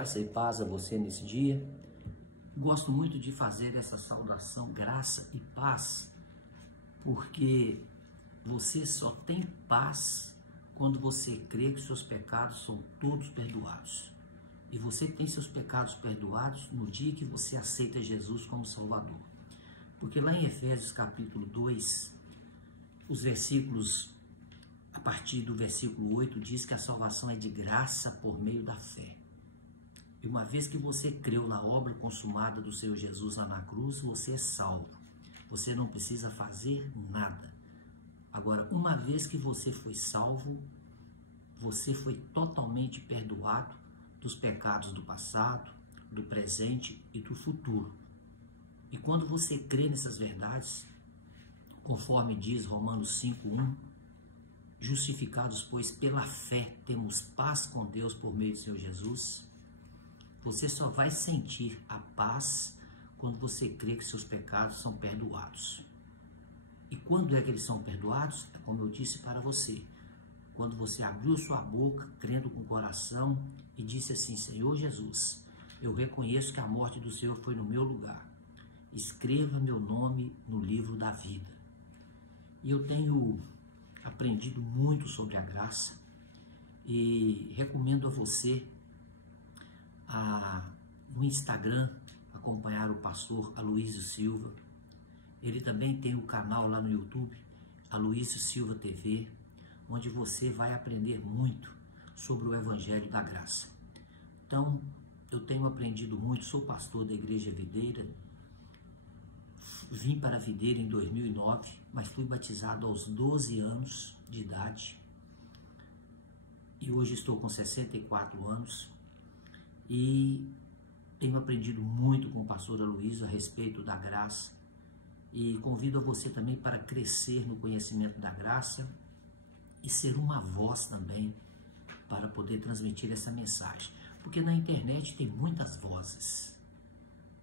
Graça e paz a você nesse dia. Gosto muito de fazer essa saudação, graça e paz, porque você só tem paz quando você crê que seus pecados são todos perdoados. E você tem seus pecados perdoados no dia que você aceita Jesus como Salvador. Porque lá em Efésios capítulo 2, os versículos, a partir do versículo 8, diz que a salvação é de graça por meio da fé. E uma vez que você creu na obra consumada do Senhor Jesus lá na cruz, você é salvo. Você não precisa fazer nada. Agora, uma vez que você foi salvo, você foi totalmente perdoado dos pecados do passado, do presente e do futuro. E quando você crê nessas verdades, conforme diz Romanos 5:1, justificados, pois, pela fé, temos paz com Deus por meio do Senhor Jesus, você só vai sentir a paz quando você crê que seus pecados são perdoados. E quando é que eles são perdoados? É como eu disse para você, quando você abriu sua boca, crendo com o coração e disse assim: Senhor Jesus, eu reconheço que a morte do Senhor foi no meu lugar. Escreva meu nome no livro da vida. E eu tenho aprendido muito sobre a graça e recomendo a você no Instagram acompanhar o pastor Aloísio Silva. Ele também tem o canal lá no YouTube, Aloísio Silva TV, onde você vai aprender muito sobre o Evangelho da Graça. Então, eu tenho aprendido muito, sou pastor da Igreja Videira, vim para a Videira em 2009, mas fui batizado aos 12 anos de idade e hoje estou com 64 anos e tenho aprendido muito com o pastor Aloísio a respeito da graça e convido a você também para crescer no conhecimento da graça e ser uma voz também para poder transmitir essa mensagem, porque na internet tem muitas vozes,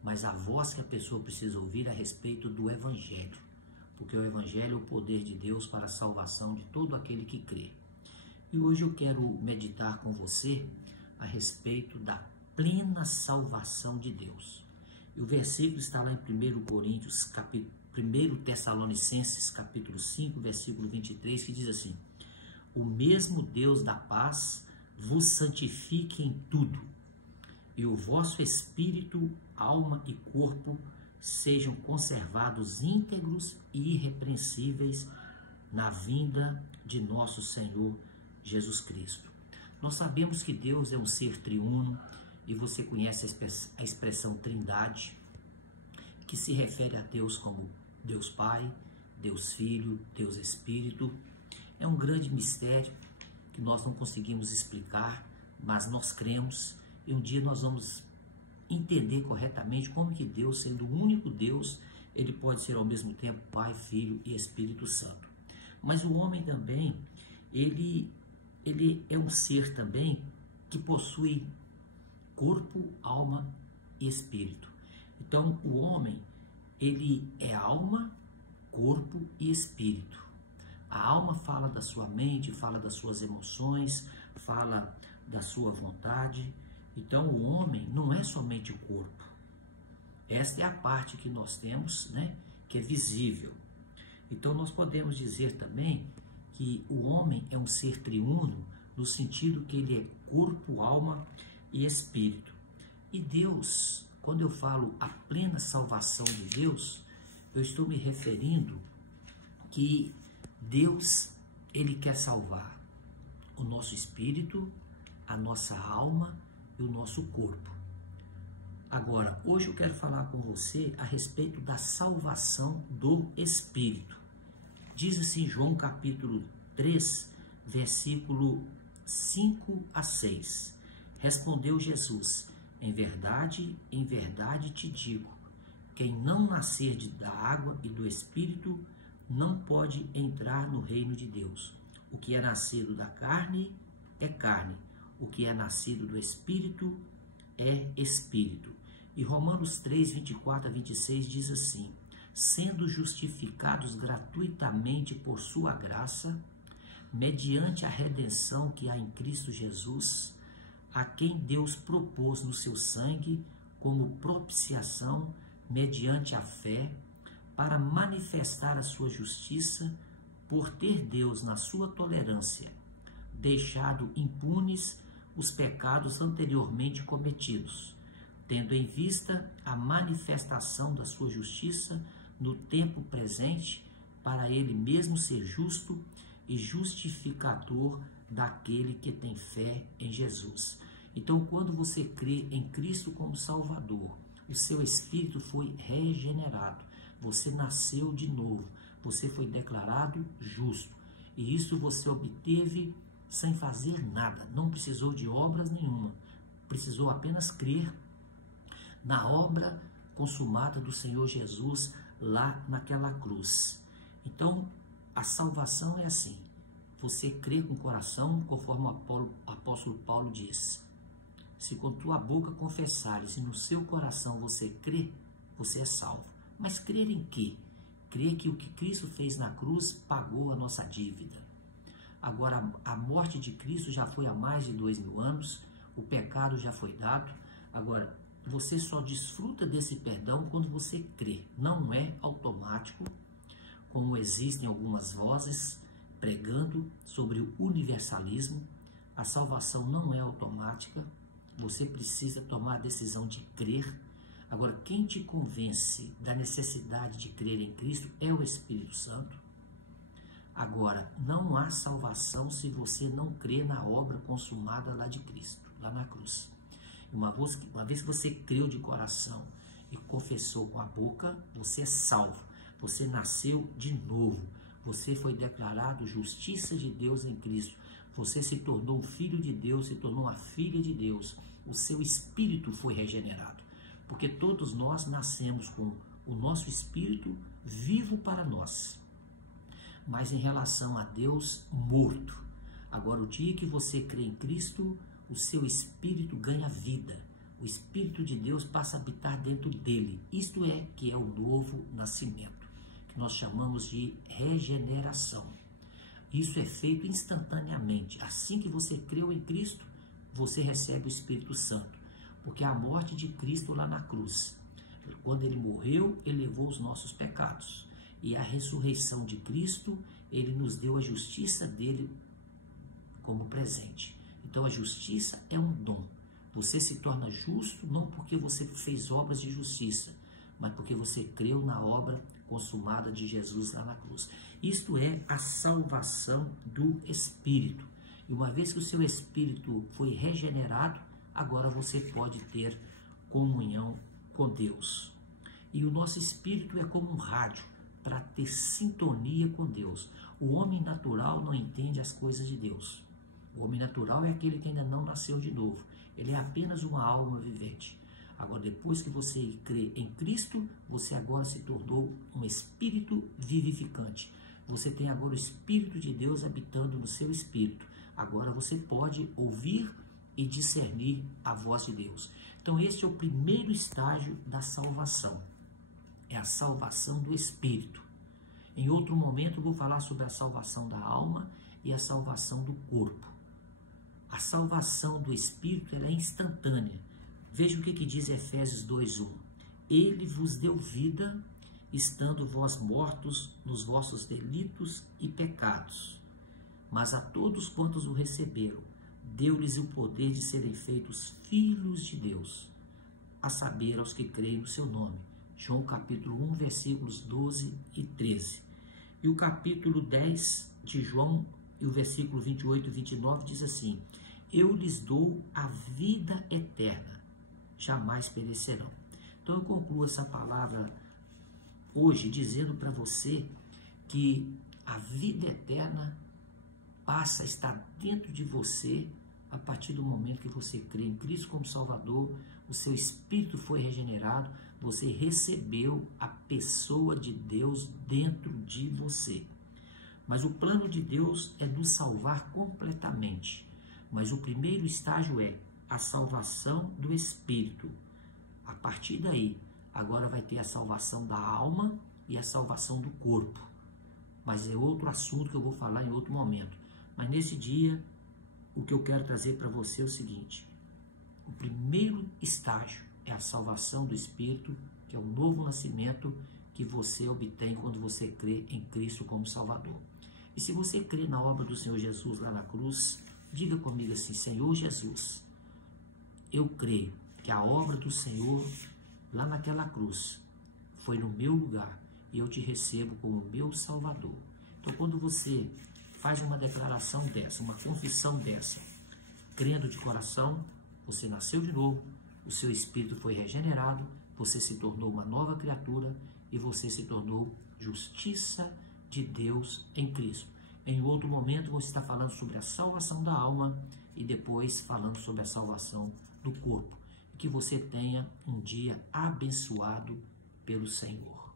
mas a voz que a pessoa precisa ouvir é a respeito do Evangelho, porque o Evangelho é o poder de Deus para a salvação de todo aquele que crê. E hoje eu quero meditar com você a respeito da plena salvação de Deus. E o versículo está lá em 1 Tessalonicenses, capítulo 5, versículo 23, que diz assim: o mesmo Deus da paz vos santifique em tudo, e o vosso espírito, alma e corpo sejam conservados íntegros e irrepreensíveis na vinda de nosso Senhor Jesus Cristo. Nós sabemos que Deus é um ser triuno, e você conhece a expressão Trindade, que se refere a Deus como Deus Pai, Deus Filho, Deus Espírito. É um grande mistério que nós não conseguimos explicar, mas nós cremos, e um dia nós vamos entender corretamente como que Deus, sendo o único Deus, ele pode ser ao mesmo tempo Pai, Filho e Espírito Santo. Mas o homem também, ele é um ser também que possui corpo, alma e espírito. Então, o homem, ele é alma, corpo e espírito. A alma fala da sua mente, fala das suas emoções, fala da sua vontade. Então, o homem não é somente o corpo. Esta é a parte que nós temos, né, que é visível. Então, nós podemos dizer também que o homem é um ser triuno, no sentido que ele é corpo, alma e espírito. E Deus, quando eu falo a plena salvação de Deus, eu estou me referindo que Deus, ele quer salvar o nosso espírito, a nossa alma e o nosso corpo. Agora, hoje eu quero falar com você a respeito da salvação do espírito. Diz assim João capítulo 3, versículo 5 a 6. Respondeu Jesus: em verdade te digo, quem não nascer da água e do Espírito não pode entrar no reino de Deus. O que é nascido da carne é carne, o que é nascido do Espírito é Espírito. E Romanos 3, 24 a 26 diz assim: sendo justificados gratuitamente por sua graça, mediante a redenção que há em Cristo Jesus, a quem Deus propôs no seu sangue como propiciação mediante a fé, para manifestar a sua justiça, por ter Deus, na sua tolerância, deixado impunes os pecados anteriormente cometidos, tendo em vista a manifestação da sua justiça no tempo presente, para ele mesmo ser justo e justificador daquele que tem fé em Jesus. Então, quando você crê em Cristo como Salvador, o seu espírito foi regenerado, você nasceu de novo, você foi declarado justo, e isso você obteve sem fazer nada, não precisou de obras nenhuma, precisou apenas crer na obra consumada do Senhor Jesus lá naquela cruz. Então, a salvação é assim, você crê com o coração, conforme o apóstolo Paulo diz. Se com tua boca confessares e no seu coração você crê, você é salvo. Mas crer em quê? Crer que o que Cristo fez na cruz pagou a nossa dívida. Agora, a morte de Cristo já foi há mais de 2000 anos, o pecado já foi dado. Agora, você só desfruta desse perdão quando você crê. Não é automático, como existem algumas vozes pregando sobre o universalismo. A salvação não é automática, você precisa tomar a decisão de crer. Agora, quem te convence da necessidade de crer em Cristo é o Espírito Santo. Agora, não há salvação se você não crê na obra consumada lá de Cristo, lá na cruz. Uma vez que você creu de coração e confessou com a boca, você é salvo. Você nasceu de novo. Você foi declarado justiça de Deus em Cristo. Você se tornou um filho de Deus, se tornou uma filha de Deus. O seu espírito foi regenerado. Porque todos nós nascemos com o nosso espírito vivo para nós, mas em relação a Deus, morto. Agora, o dia que você crê em Cristo, o seu espírito ganha vida. O Espírito de Deus passa a habitar dentro dele. Isto é que é o novo nascimento, que nós chamamos de regeneração. Isso é feito instantaneamente. Assim que você creu em Cristo, você recebe o Espírito Santo. Porque a morte de Cristo lá na cruz, quando ele morreu, ele levou os nossos pecados. E a ressurreição de Cristo, ele nos deu a justiça dele como presente. Então a justiça é um dom. Você se torna justo não porque você fez obras de justiça, mas porque você creu na obra consumada de Jesus lá na cruz. Isto é a salvação do Espírito. E uma vez que o seu Espírito foi regenerado, agora você pode ter comunhão com Deus. E o nosso espírito é como um rádio para ter sintonia com Deus. O homem natural não entende as coisas de Deus. O homem natural é aquele que ainda não nasceu de novo. Ele é apenas uma alma vivente. Agora, depois que você crê em Cristo, você agora se tornou um espírito vivificante. Você tem agora o Espírito de Deus habitando no seu espírito. Agora você pode ouvir e discernir a voz de Deus. Então, este é o primeiro estágio da salvação. É a salvação do Espírito. Em outro momento, eu vou falar sobre a salvação da alma e a salvação do corpo. A salvação do Espírito ela é instantânea. Veja o que diz Efésios 2:1. Ele vos deu vida, estando vós mortos nos vossos delitos e pecados. Mas a todos quantos o receberam, deu-lhes o poder de serem feitos filhos de Deus, a saber, aos que creem no seu nome. João capítulo 1, versículos 12 e 13. E o capítulo 10 de João, e o versículo 28 e 29 diz assim: eu lhes dou a vida eterna, jamais perecerão. Então eu concluo essa palavra hoje dizendo para você que a vida eterna passa a estar dentro de você a partir do momento que você crê em Cristo como Salvador, o seu espírito foi regenerado, você recebeu a pessoa de Deus dentro de você. Mas o plano de Deus é nos salvar completamente. Mas o primeiro estágio é a salvação do espírito. A partir daí, agora vai ter a salvação da alma e a salvação do corpo. Mas é outro assunto que eu vou falar em outro momento. Mas nesse dia, o que eu quero trazer para você é o seguinte: O primeiro estágio é a salvação do Espírito, que é o novo nascimento que você obtém quando você crê em Cristo como Salvador. E se você crê na obra do Senhor Jesus lá na cruz, diga comigo assim: Senhor Jesus, eu creio que a obra do Senhor lá naquela cruz foi no meu lugar e eu te recebo como meu Salvador. Então, quando você faz uma declaração dessa, uma confissão dessa, crendo de coração, você nasceu de novo, o seu espírito foi regenerado, você se tornou uma nova criatura e você se tornou justiça de Deus em Cristo. Em outro momento você está falando sobre a salvação da alma e depois falando sobre a salvação do corpo. Que você tenha um dia abençoado pelo Senhor.